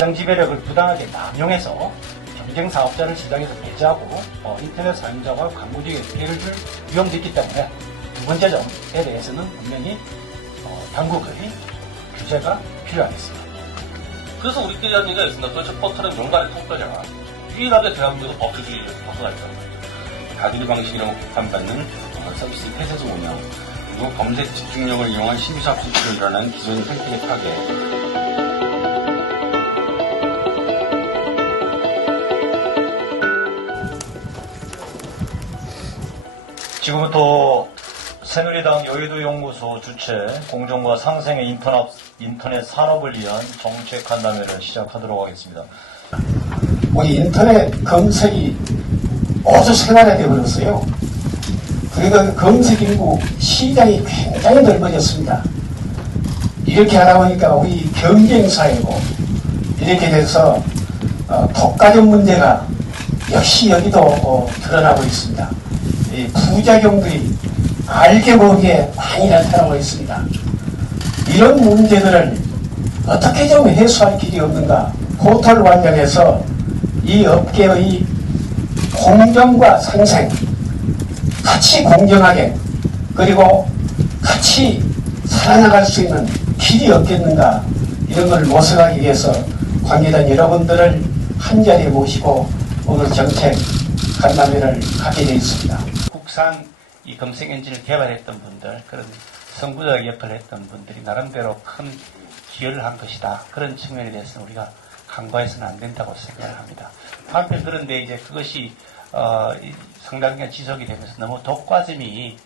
시장 지배력을 부당하게 남용해서 경쟁 사업자를 시장에서 배제하고 인터넷 사용자와 광고주에게 피해를 줄 위험도 있기 때문에 두 번째 점에 대해서는 분명히 당국의 규제가 필요하겠습니다. 그래서 우리끼리 한 얘기가 있습니다. 도대체 포털은 용간의 통뼈냐. 유일하게 대한민국은 법조주의에서 벗어나 있다는 거죠. 가두리 방식이라고 비판받는 서비스 폐쇄적 운영, 그리고 검색 집중력을 이용한 신규사업 수출로 일어나는 기존 생태계 파괴, 지금부터 새누리당 여의도 연구소 주최 공정과 상생의 인터넷 산업을 위한 정책 간담회를 시작하도록 하겠습니다. 우리 인터넷 검색이 모두 생활화되어 버렸어요. 그러니까 검색 인구 시장이 굉장히 넓어졌습니다. 이렇게 하다 보니까 우리 경쟁사이고 이렇게 돼서 독과점 문제가 역시 여기도 드러나고 있습니다. 이 부작용들이 알게 모르게 많이 나타나고 있습니다. 이런 문제들을 어떻게 좀 해소할 길이 없는가. 포털 관련해서 이 업계의 공정과 상생, 같이 공정하게 그리고 같이 살아나갈 수 있는 길이 없겠는가. 이런 걸 모색하기 위해서 관계자 여러분들을 한자리에 모시고 오늘 정책 간담회를 하게 되어 있습니다. 국산 이 검색 엔진을 개발했던 분들, 그런 선구자 역할을 했던 분들이 나름대로 큰 기여를 한 것이다. 그런 측면에 대해서는 우리가 간과해서는 안 된다고 생각을 합니다. 한편 그런데 이제 그것이 상당 기간 지속이 되면서 너무 독과점이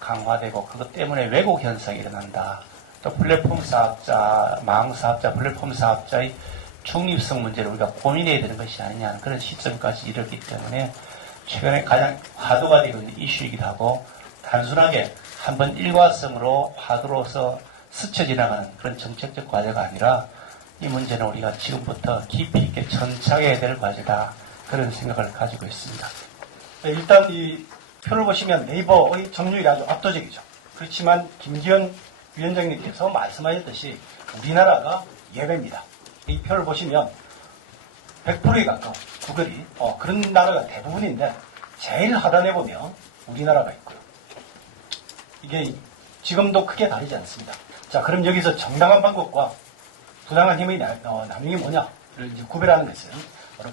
강화되고 그것 때문에 왜곡 현상이 일어난다. 또 플랫폼 사업자, 망 사업자, 플랫폼 사업자의 중립성 문제를 우리가 고민해야 되는 것이 아니냐는 그런 시점까지 이르기 때문에 최근에 가장 화두가 되고 있는 이슈이기도 하고 단순하게 한번 일과성으로 화두로서 스쳐 지나가는 그런 정책적 과제가 아니라 이 문제는 우리가 지금부터 깊이 있게 천착해야 될 과제다. 그런 생각을 가지고 있습니다. 네, 일단 이 표를 보시면 네이버의 점유율이 아주 압도적이죠. 그렇지만 김기현 위원장님께서 말씀하셨듯이 우리나라가 예외입니다. 이 표를 보시면 100%에 가까운 구글이 그런 나라가 대부분인데 제일 하단에 보면 우리나라가 있고요. 이게 지금도 크게 다르지 않습니다. 자, 그럼 여기서 정당한 방법과 부당한 힘의 남용이 뭐냐를 이제 구별하는 것은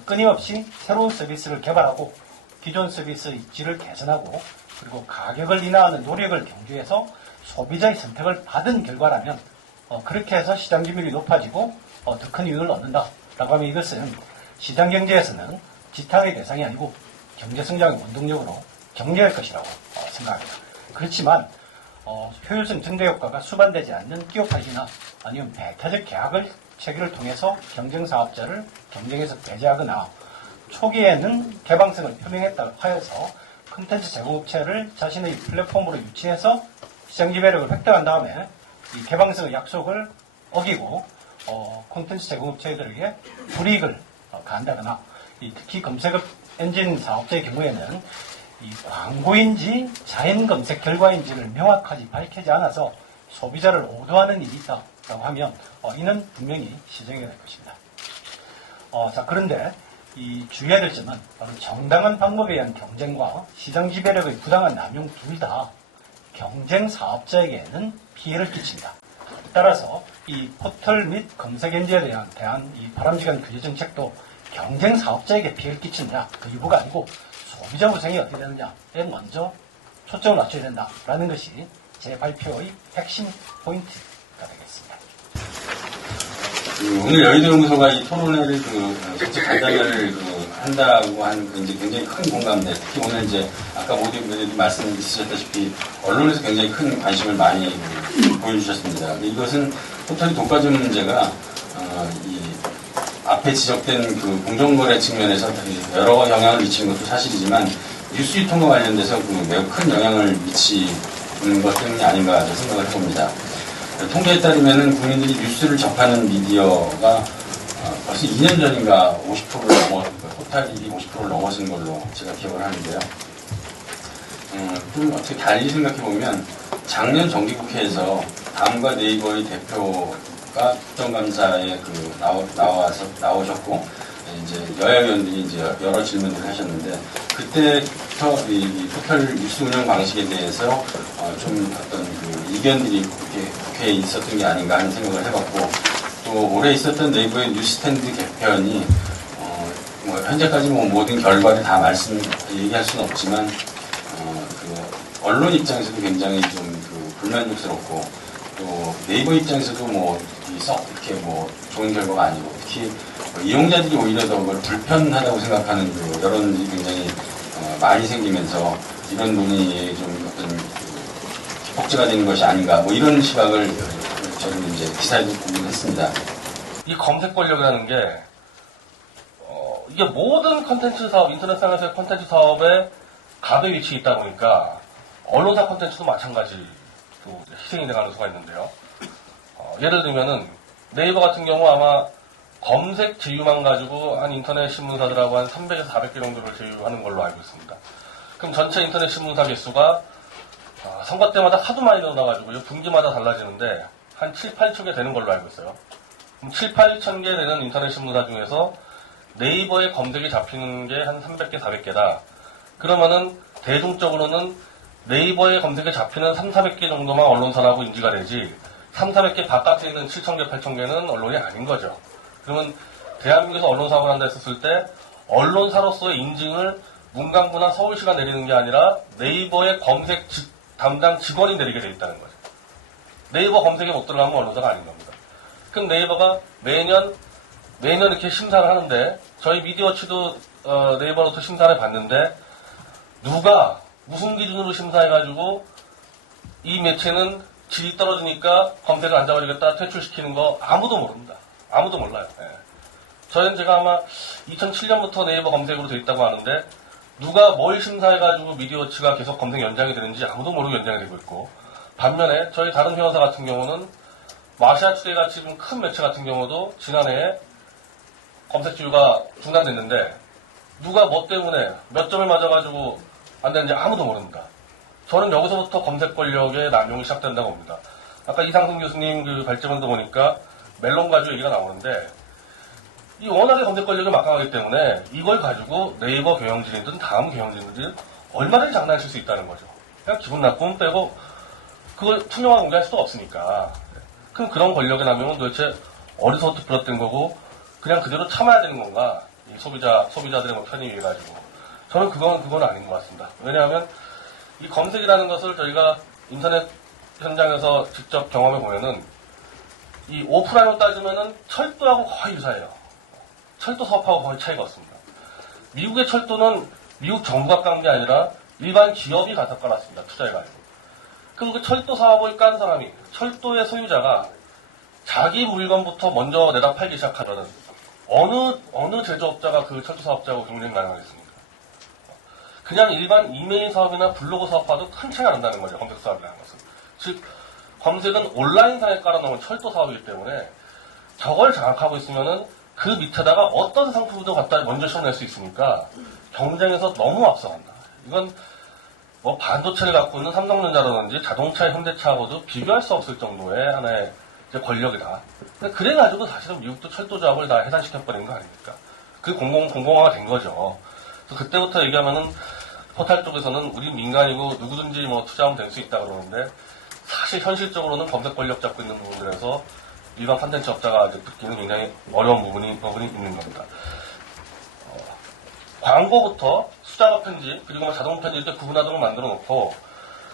끊임없이 새로운 서비스를 개발하고 기존 서비스의 질을 개선하고 그리고 가격을 인하하는 노력을 경주해서 소비자의 선택을 받은 결과라면 그렇게 해서 시장 점유율이 높아지고 더 큰 이익을 얻는다라고 하면 이것은 시장 경제에서는 지탄의 대상이 아니고 경제 성장의 원동력으로 격려할 것이라고 생각합니다. 그렇지만 효율성 증대 효과가 수반되지 않는 기업 활기나 아니면 배타적 계약을 체계를 통해서 경쟁 사업자를 경쟁에서 배제하거나 초기에는 개방성을 표명했다 하여서 콘텐츠 제공업체를 자신의 플랫폼으로 유치해서 시장 지배력을 획득한 다음에 이 개방성의 약속을 어기고 콘텐츠 제공업체들에게 불이익을 가한다거나 특히 검색 엔진 사업자의 경우에는 이 광고인지 자연 검색 결과인지를 명확하게 밝히지 않아서 소비자를 오도하는 일이 있다라고 하면 이는 분명히 시정이 될 것입니다. 자, 그런데 이 주의해야 될 점은 바로 정당한 방법에 의한 경쟁과 시장 지배력의 부당한 남용 둘 다 경쟁 사업자에게는 피해를 끼친다. 따라서 이 포털 및 검색 엔진에 대한 이 바람직한 규제 정책도 경쟁 사업자에게 피해를 끼친다. 그 일부가 아니고 소비자 구성이 어떻게 되느냐에 먼저 초점을 맞춰야 된다라는 것이 제 발표의 핵심 포인트가 되겠습니다. 오늘 여의도연구소가 이 토론회를 정책 간담회를 한다고 하는 이제 굉장히 큰 공감대. 특히 오늘 이제 아까 모든 분들이 말씀 있으셨다시피 언론에서 굉장히 큰 관심을 많이 보여주셨습니다. 이것은 포털이 독과점 문제가 이 앞에 지적된 그 공정거래 측면에서 여러 영향을 미치는 것도 사실이지만 뉴스 유통과 관련돼서 매우 큰 영향을 미치는 것 때문이 아닌가 생각을 해봅니다. 통계에 따르면 국민들이 뉴스를 접하는 미디어가 벌써 2년 전인가 50%를 포털이 50%를 넘어선 걸로 제가 기억을 하는데요. 좀 어떻게 달리 생각해보면 작년 정기국회에서 다음과 네이버의 대표 국정감사에 나오셨고, 이제 여야 의원들이 이제 여러 질문을 하셨는데, 그때부터 이 포털 뉴스 운영 방식에 대해서 좀 어떤 그 이견들이 국회에 있었던 게 아닌가 하는 생각을 해봤고, 또 올해 있었던 네이버의 뉴스탠드 개편이 뭐 현재까지 뭐 모든 결과를 다 얘기할 수는 없지만 그 언론 입장에서도 굉장히 좀 그 불만족스럽고, 또 네이버 입장에서도 뭐 이렇게 뭐 좋은 결과가 아니고, 특히 이용자들이 오히려 더 그걸 불편하다고 생각하는 그 여론이 굉장히 많이 생기면서 이런 논의에 좀 어떤 기폭제가 되는 것이 아닌가, 뭐 이런 시각을 저는 이제 기사에도 보긴 했습니다. 이 검색 권력이라는 게 이게 모든 컨텐츠 사업, 인터넷상에서의 컨텐츠 사업에 갑의 위치에 있다 보니까 언론사 컨텐츠도 마찬가지로 희생이 될 가능성이 있는데요. 예를 들면은 네이버 같은 경우 아마 검색 제휴만 가지고 한 인터넷 신문사들하고 한 300에서 400개 정도를 제휴하는 걸로 알고 있습니다. 그럼 전체 인터넷 신문사 개수가 선거 때마다 하도 많이 늘어나가지고요. 분기마다 달라지는데 한 7, 8천 개 되는 걸로 알고 있어요. 그럼 7, 8천 개 되는 인터넷 신문사 중에서 네이버에 검색이 잡히는 게 한 300개, 400개다. 그러면은 대중적으로는 네이버에 검색에 잡히는 3, 400개 정도만 언론사라고 인지가 되지 3, 400개 바깥에 있는 7,000개, 8,000개는 언론이 아닌 거죠. 그러면 대한민국에서 언론 사업을 한다 했었을 때 언론사로서의 인증을 문광부나 서울시가 내리는 게 아니라 네이버의 검색 담당 직원이 내리게 돼 있다는 거죠. 네이버 검색에 못 들어가면 언론사가 아닌 겁니다. 그럼 네이버가 매년 이렇게 심사를 하는데 저희 미디어워치도 네이버로부터 심사를 봤는데 누가 무슨 기준으로 심사해가지고 이 매체는 질이 떨어지니까 검색을 안 잡아주겠다 퇴출시키는 거 아무도 모릅니다. 아무도 몰라요. 예. 저희는 제가 아마 2007년부터 네이버 검색으로 돼 있다고 하는데 누가 뭘 심사해가지고 미디어워치가 계속 검색 연장이 되는지 아무도 모르고 연장이 되고 있고, 반면에 저희 다른 회원사 같은 경우는 마시아투데이 같이 좀 큰 매체 같은 경우도 지난해에 검색 지유가 중단됐는데 누가 뭐 때문에 몇 점을 맞아가지고 안 되는지 아무도 모릅니다. 저는 여기서부터 검색 권력의 남용이 시작된다고 봅니다. 아까 이상승 교수님 그 발제문도 보니까 멜론 가지고 얘기가 나오는데 이 워낙에 검색 권력이 막강하기 때문에 이걸 가지고 네이버 경영진이든 다음 경영진이든 얼마든지 장난칠 수 있다는 거죠. 그냥 기분 나쁨 빼고 그걸 투명하게 공개할 수도 없으니까. 그럼 그런 권력의 남용은 도대체 어디서부터 비롯된 거고 그냥 그대로 참아야 되는 건가? 이 소비자들의 뭐 편의를 위해 가지고. 저는 그건 아닌 것 같습니다. 왜냐하면 이 검색이라는 것을 저희가 인터넷 현장에서 직접 경험해 보면은 이 오프라인으로 따지면은 철도하고 거의 유사해요. 철도 사업하고 거의 차이가 없습니다. 미국의 철도는 미국 정부가 깐 게 아니라 일반 기업이 갖다 깔았습니다. 투자해가지고. 그럼 그 철도 사업을 깐 사람이, 철도의 소유자가 자기 물건부터 먼저 내다 팔기 시작하면은 어느 제조업자가 그 철도 사업자하고 경쟁 가능하겠습니까? 그냥 일반 이메일 사업이나 블로그 사업과도 큰 차이가 난다는 거죠. 검색 사업이라는 것은. 즉, 검색은 온라인상에 깔아놓은 철도 사업이기 때문에 저걸 장악하고 있으면은 그 밑에다가 어떤 상품도 갖다 먼저 실어낼 수 있으니까 경쟁에서 너무 앞서간다. 이건 뭐 반도체를 갖고 있는 삼성전자라든지 자동차의 현대차하고도 비교할 수 없을 정도의 하나의 이제 권력이다. 그래가지고 사실은 미국도 철도 조합을 다 해산시켜버린 거 아닙니까? 그게 공공화가 된 거죠. 그래서 그때부터 얘기하면은 포탈 쪽에서는 우리 민간이고 누구든지 뭐 투자하면 될 수 있다 그러는데 사실 현실적으로는 검색 권력 잡고 있는 부분들에서 일반 콘텐츠 업자가 이제 붙기는 굉장히 어려운 부분이 있는 겁니다. 광고부터 수작업 편집 그리고 뭐 자동 편집 때 구분하도록 만들어 놓고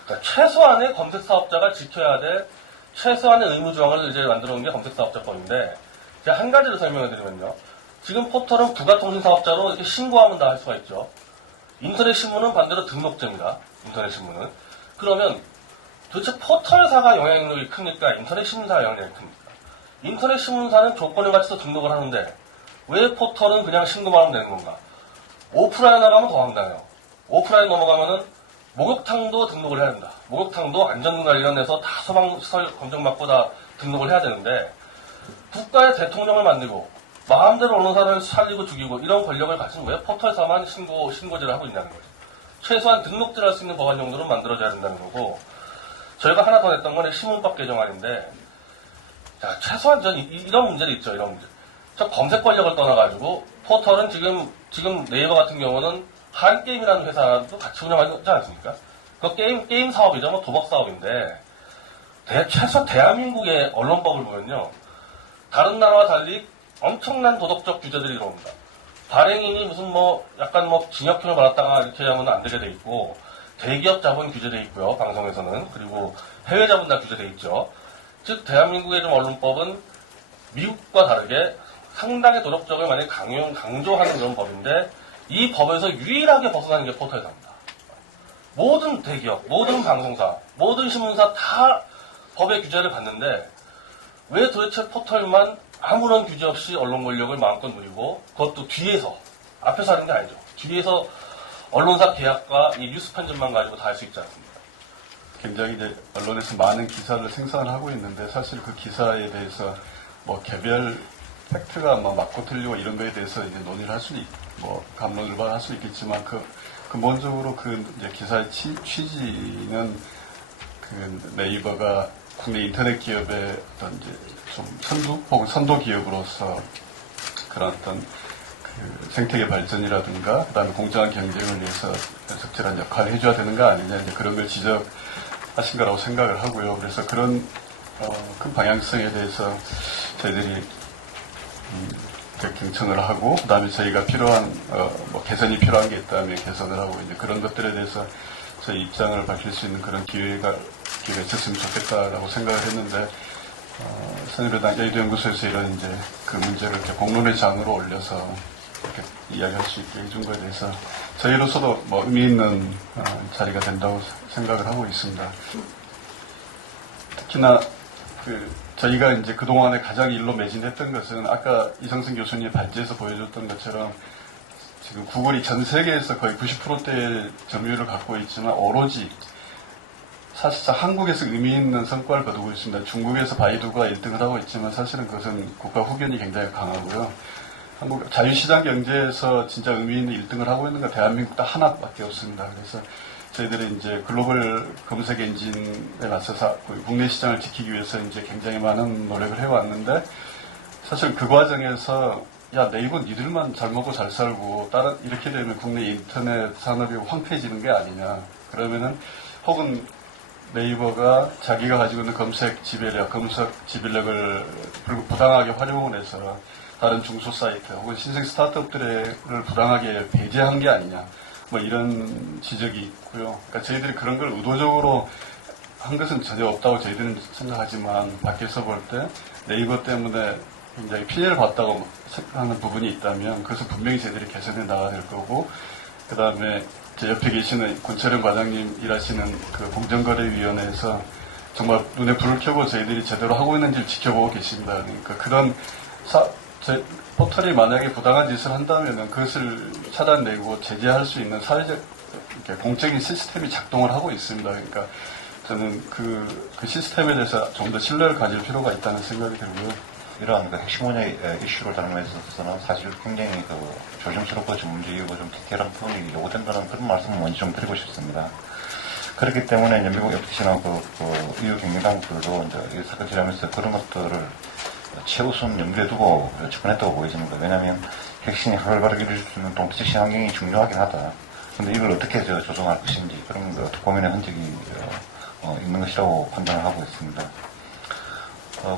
그러니까 최소한의 검색 사업자가 지켜야 될 최소한의 의무 조항을 이제 만들어 놓은 게 검색 사업자법인데 제가 한 가지를 설명해 드리면요. 지금 포털은 부가통신 사업자로 이렇게 신고하면 다 할 수가 있죠. 인터넷 신문은 반대로 등록제입니다. 인터넷 신문은. 그러면 도대체 포털사가 영향력이 크니까 인터넷 신문사가 영향력이 큽니까? 인터넷 신문사는 조건을 갖춰서 등록을 하는데 왜 포털은 그냥 신고만 하면 되는 건가? 오프라인 나가면 더 황당해요. 오프라인 넘어가면은 목욕탕도 등록을 해야 된다. 목욕탕도 안전 관련해서 다 검증받고 다 등록을 해야 되는데 국가의 대통령을 만들고 마음대로 언론사를 살리고 죽이고 이런 권력을 가진 왜 포털사만 신고제를 하고 있냐는 거죠. 최소한 등록제를 할 수 있는 법안 정도는 만들어져야 된다는 거고 저희가 하나 더 냈던 건 신문법 개정안인데 자, 최소한 전 이런 문제도 있죠, 이런 문제. 저 검색 권력을 떠나가지고, 포털은 지금 네이버 같은 경우는 한게임이라는 회사도 같이 운영하지 않습니까? 그 게임 사업이죠, 뭐 도박 사업인데, 최소 대한민국의 언론법을 보면요, 다른 나라와 달리 엄청난 도덕적 규제들이 들어옵니다. 발행인이 무슨 약간 징역형을 받았다가 이렇게 하면 안 되게 돼 있고, 대기업 자본 규제돼 있고요, 방송에서는. 그리고 해외 자본 다 규제돼 있죠. 즉, 대한민국의 좀 언론법은 미국과 다르게 상당히 도덕적을 많이 강조하는 그런 법인데, 이 법에서 유일하게 벗어나는 게 포털사입니다. 모든 대기업, 모든 방송사, 모든 신문사 다 법의 규제를 받는데, 왜 도대체 포털만 아무런 규제 없이 언론 권력을 마음껏 누리고, 그것도 뒤에서, 앞에서 하는 게 아니죠. 뒤에서 언론사 계약과 이 뉴스 편집만 가지고 다 할 수 있지 않습니까? 굉장히 이제 언론에서 많은 기사를 생산을 하고 있는데 사실 그 기사에 대해서 개별 팩트가 맞고 틀리고 이런 거에 대해서 이제 논의를 할 수는 감론을박을 할 수 있겠지만 근본적으로 이제 기사의 취지는 네이버가 국내 인터넷 기업의 어떤 이제 좀 선두 혹은 선도 기업으로서 그런 어떤 생태계 발전이라든가 그다음에 공정한 경쟁을 위해서 적절한 역할을 해줘야 되는 거 아니냐 이제 그런 걸 지적하신 거라고 생각을 하고요. 그래서 그런 큰 방향성에 대해서 저희들이 경청을 하고 그다음에 저희가 필요한 개선이 필요한 게 있다면 개선을 하고 이제 그런 것들에 대해서 저희 입장을 밝힐 수 있는 그런 기회가 있었으면 좋겠다라고 생각을 했는데 새누리당 여의도연구소에서 이런 이제 그 문제를 이렇게 공론의 장으로 올려서 이렇게 이야기할 수 있게 해준 거에 대해서 저희로서도 의미 있는 자리가 된다고 생각을 하고 있습니다. 특히나 저희가 이제 그동안에 가장 일로 매진했던 것은 아까 이성승 교수님이 발제해서 보여줬던 것처럼 지금 구글이 전 세계에서 거의 90%대의 점유율을 갖고 있지만 오로지 사실상 한국에서 의미 있는 성과를 거두고 있습니다. 중국에서 바이두가 1등을 하고 있지만 사실은 그것은 국가 후견이 굉장히 강하고요. 한국 자유시장 경제에서 진짜 의미 있는 1등을 하고 있는 건 대한민국 딱 하나밖에 없습니다. 그래서 저희들이 이제 글로벌 검색 엔진에 맞서서 국내 시장을 지키기 위해서 이제 굉장히 많은 노력을 해왔는데 사실 그 과정에서 야 네이버 니들만 잘 먹고 잘 살고 이렇게 되면 국내 인터넷 산업이 황폐해지는 게 아니냐. 그러면은 혹은 네이버가 자기가 가지고 있는 검색 지배력을 부당하게 활용을 해서 다른 중소 사이트 혹은 신생 스타트업들을 부당하게 배제한 게 아니냐. 이런 지적이 있고요. 그러니까 저희들이 그런 걸 의도적으로 한 것은 전혀 없다고 저희들은 생각하지만 밖에서 볼 때 네이버 때문에 굉장히 피해를 봤다고 생각하는 부분이 있다면 그것은 분명히 저희들이 개선해 나가야 될 거고 그 다음에 제 옆에 계시는 권철영 과장님 일하시는 그 공정거래위원회에서 정말 눈에 불을 켜고 저희들이 제대로 하고 있는지를 지켜보고 계십니다. 그러니까 그런 포털이 만약에 부당한 짓을 한다면 그것을 차단내고 제재할 수 있는 사회적 공적인 시스템이 작동을 하고 있습니다. 그러니까 저는 그 시스템에 대해서 좀 더 신뢰를 가질 필요가 있다는 생각이 들고요. 이러한 핵심 분야의 이슈를 다루는 데 있어서는 사실 굉장히 조심스럽고 전문적이고 좀 디테일한 부분이 요구된다는 그런 말씀을 먼저 좀 드리고 싶습니다. 그렇기 때문에 이제 미국 FTC나 EU 경쟁당국들도 이제 이 사건 지나면서 그런 것들을 최우선 염두에 두고 접근했다고 보여집니다. 왜냐하면 핵심이 활발하게 이루어질 수 있는 동태적 시환경이 중요하긴 하다. 근데 이걸 어떻게 조정할 것인지 그런 고민의 흔적이 있는 것이라고 판단을 하고 있습니다.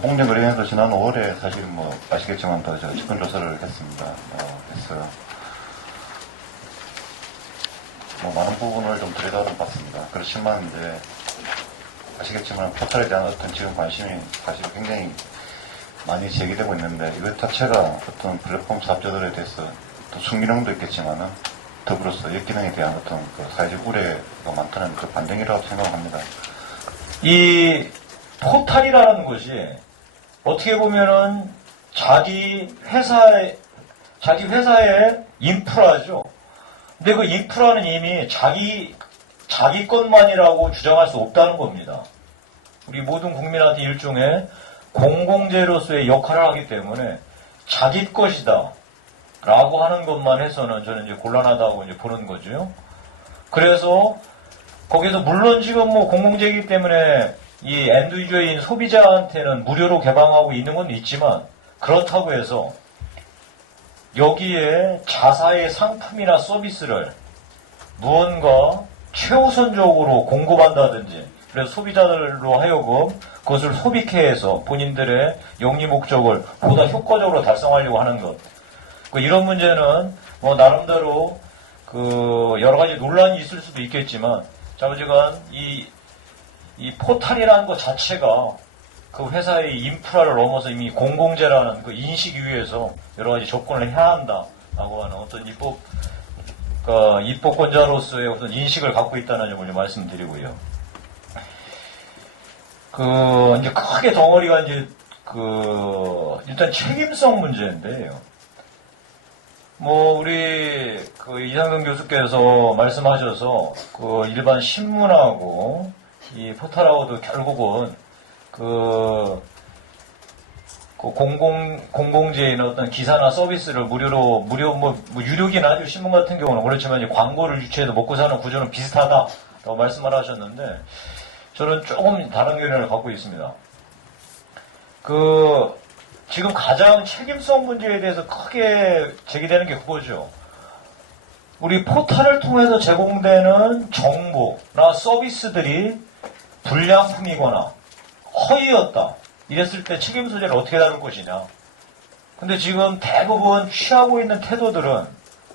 공정거래위원회도 지난 5월에 사실 아시겠지만 더 집권 조사를 했습니다. 했어요. 많은 부분을 좀 들여다봐 봤습니다. 그렇지만 이제 아시겠지만 포털에 대한 어떤 지금 관심이 사실 굉장히 많이 제기되고 있는데 이것 자체가 어떤 플랫폼 사업자들에 대해서 또 순기능도 있겠지만은 더불어서 역기능에 대한 어떤 사회적 우려가 많다는 그 반등이라고 생각합니다. 이 포털이라는 것이 어떻게 보면은 자기 회사의 인프라죠. 근데 그 인프라는 이미 자기 것만이라고 주장할 수 없다는 겁니다. 우리 모든 국민한테 일종의 공공재로서의 역할을 하기 때문에 자기 것이다 라고 하는 것만 해서는 저는 이제 곤란하다고 이제 보는 거죠. 그래서 거기서 물론 지금 공공재이기 때문에 이 엔드유저인 소비자한테는 무료로 개방하고 있는 건 있지만 그렇다고 해서 여기에 자사의 상품이나 서비스를 무언가 최우선적으로 공급한다든지 그래서 소비자들로 하여금 그것을 소비케 해서 본인들의 영리 목적을 보다 효과적으로 달성하려고 하는 것. 이런 문제는 뭐 나름대로 여러 가지 논란이 있을 수도 있겠지만 자부지간 이 포탈이라는 것 자체가 그 회사의 인프라를 넘어서 이미 공공재라는 그 인식 위에서 여러 가지 접근을 해야 한다라고 하는 어떤 입법권자로서의 어떤 인식을 갖고 있다는 점을 좀 말씀드리고요. 이제 크게 덩어리가 이제 일단 책임성 문제인데요. 우리 이상근 교수께서 말씀하셔서 일반 신문하고 이 포털하고도 결국은 공공재인 어떤 기사나 서비스를 유료긴 하죠. 신문 같은 경우는. 그렇지만 광고를 유치해서 먹고 사는 구조는 비슷하다라고 말씀을 하셨는데, 저는 조금 다른 견해를 갖고 있습니다. 지금 가장 책임성 문제에 대해서 크게 제기되는 게 그거죠. 우리 포털을 통해서 제공되는 정보나 서비스들이 불량품이거나 허위였다. 이랬을 때 책임 소재를 어떻게 다룰 것이냐. 근데 지금 대부분 취하고 있는 태도들은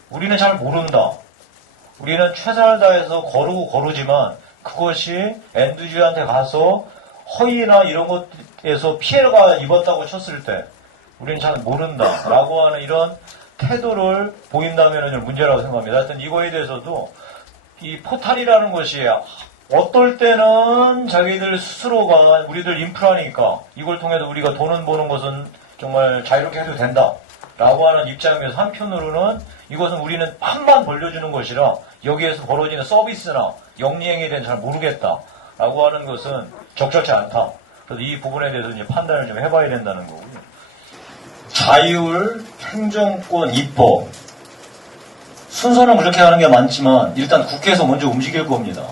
우리는 잘 모른다. 우리는 최선을 다해서 거르지만 그것이 엔드유저한테 가서 허위나 이런 것에서 피해가 입었다고 쳤을 때 우리는 잘 모른다. 라고 하는 이런 태도를 보인다면 문제라고 생각합니다. 하여튼 이거에 대해서도 이 포탈이라는 것이 어떨 때는 자기들 스스로가 우리들 인프라니까 이걸 통해서 우리가 돈을 버는 것은 정말 자유롭게 해도 된다 라고 하는 입장에서 한편으로는 이것은 우리는 판만 벌려주는 것이라 여기에서 벌어지는 서비스나 영리행위에 대해서 잘 모르겠다 라고 하는 것은 적절치 않다. 그래서 이 부분에 대해서 이제 판단을 좀 해봐야 된다는 거고요. 자율, 행정권, 입법 순서는 그렇게 하는 게 많지만 일단 국회에서 먼저 움직일 겁니다.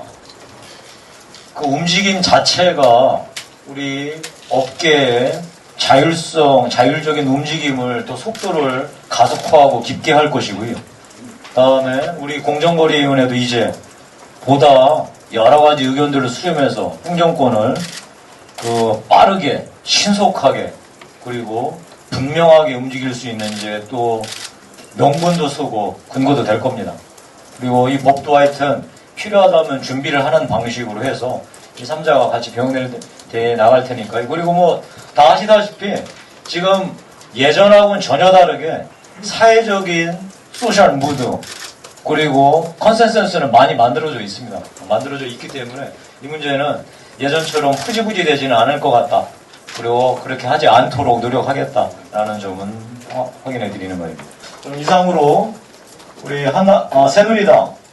그 움직임 자체가 우리 업계의 자율적인 움직임을 또 속도를 가속화하고 깊게 할 것이고요. 다음에 우리 공정거래위원회도 이제 보다 여러 가지 의견들을 수렴해서 행정권을 빠르게, 신속하게, 그리고 분명하게 움직일 수 있는 이제 또 명분도 쓰고 근거도 될 겁니다. 그리고 이 법도 하여튼 필요하다면 준비를 하는 방식으로 해서 이 3자가 같이 병행돼 나갈 테니까요. 그리고 다 아시다시피 지금 예전하고는 전혀 다르게 사회적인 소셜 무드 그리고 컨센서스는 많이 만들어져 있습니다. 만들어져 있기 때문에 이 문제는 예전처럼 흐지부지 되지는 않을 것 같다. 그리고 그렇게 하지 않도록 노력하겠다라는 점은 확인해 드리는 바입니다. 그럼 이상으로 우리 새누리당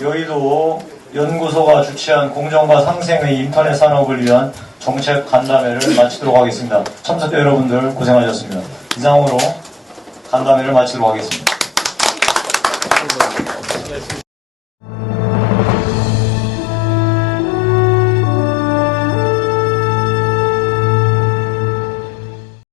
여의도 연구소가 주최한 공정과 상생의 인터넷 산업을 위한 정책 간담회를 마치도록 하겠습니다. 참석자 여러분들 고생하셨습니다. 이상으로 간담회를 마치도록 하겠습니다.